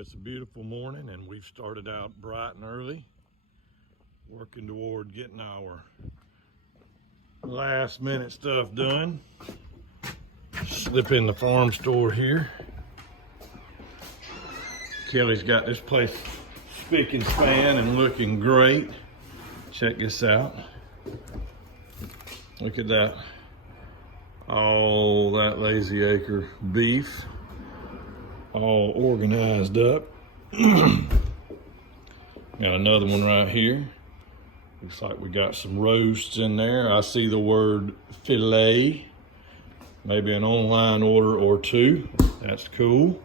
It's a beautiful morning and we've started out bright and early, working toward getting our last minute stuff done. Slip in the farm store here. Kelly's got this place spick and span and looking great. Check this out. Look at that. All that Lazy Acre beef, all organized up. Got another one right here. Looks like we got some roasts in there. I see the word filet. Maybe an online order or two. That's cool.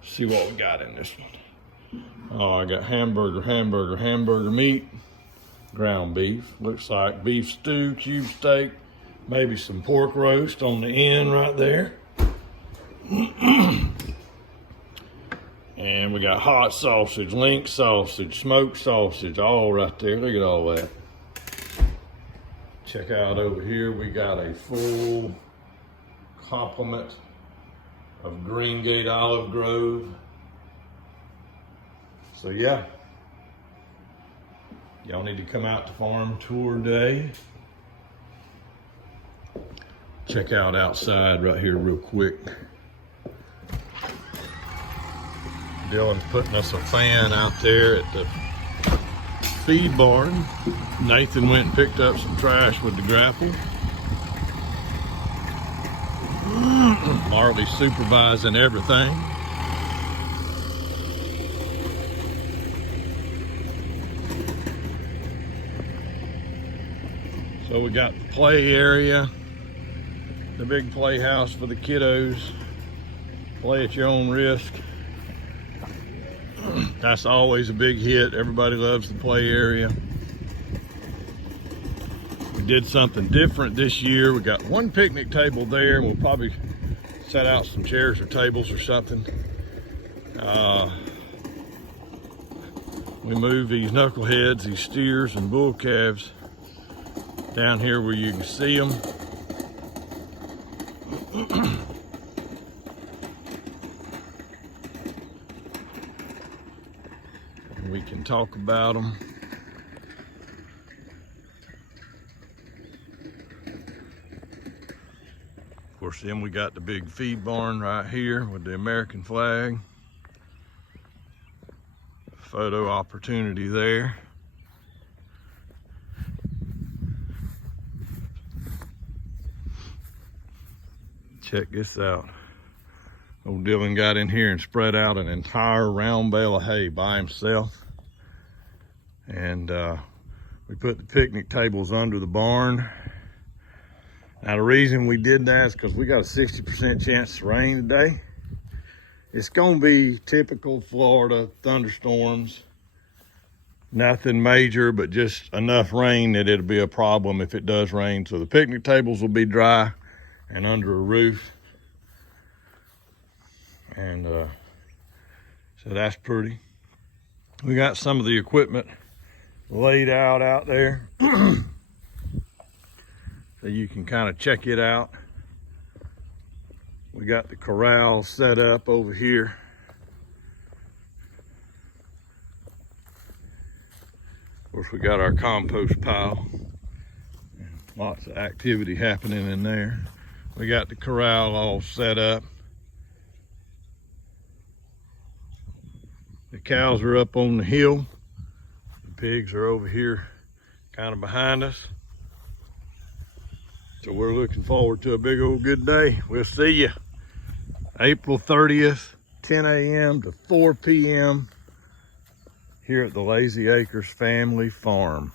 Let's see what we got in this one. Oh, I got hamburger meat, ground beef. Looks like beef stew, cube steak, maybe some pork roast on the end right there. And we got hot sausage, link sausage, smoked sausage, all right there. Look at all that. Check out over here, we got a full complement of Greengate Olive Grove. So yeah, y'all need to come out to farm tour day. Check out outside right here real quick. Dylan's putting us a fan out there at the feed barn. Nathan went and picked up some trash with the grapple. Marley's supervising everything. So we got the play area, the big playhouse for the kiddos. Play at your own risk. That's always a big hit. Everybody loves the play area. We did something different this year. We got one picnic table there, and we'll probably set out some chairs or tables or something. We moved these knuckleheads, these steers and bull calves, down here where you can see them. We can talk about them. Of course, then we got the big feed barn right here with the American flag. Photo opportunity there. Check this out. Old Dylan got in here and spread out an entire round bale of hay by himself. And we put the picnic tables under the barn. Now the reason we did that is because we got a 60% chance of rain today. It's gonna be typical Florida thunderstorms. Nothing major, but just enough rain that it'll be a problem if it does rain. So the picnic tables will be dry and under a roof. And so that's pretty. We got some of the equipment laid out there. So you can kind of check it out. We got the corral set up over here. Of course, we got our compost pile. Lots of activity happening in there. We got the corral all set up. The cows are up on the hill. The pigs are over here kind of behind us. So we're looking forward to a big old good day. We'll see you April 30th, 10 a.m. to 4 p.m. here at the Lazy Acres Family Farm.